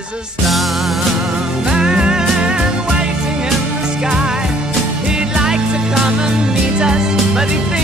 There's a starman waiting in the sky. He'd like to come and meet us, but he thinks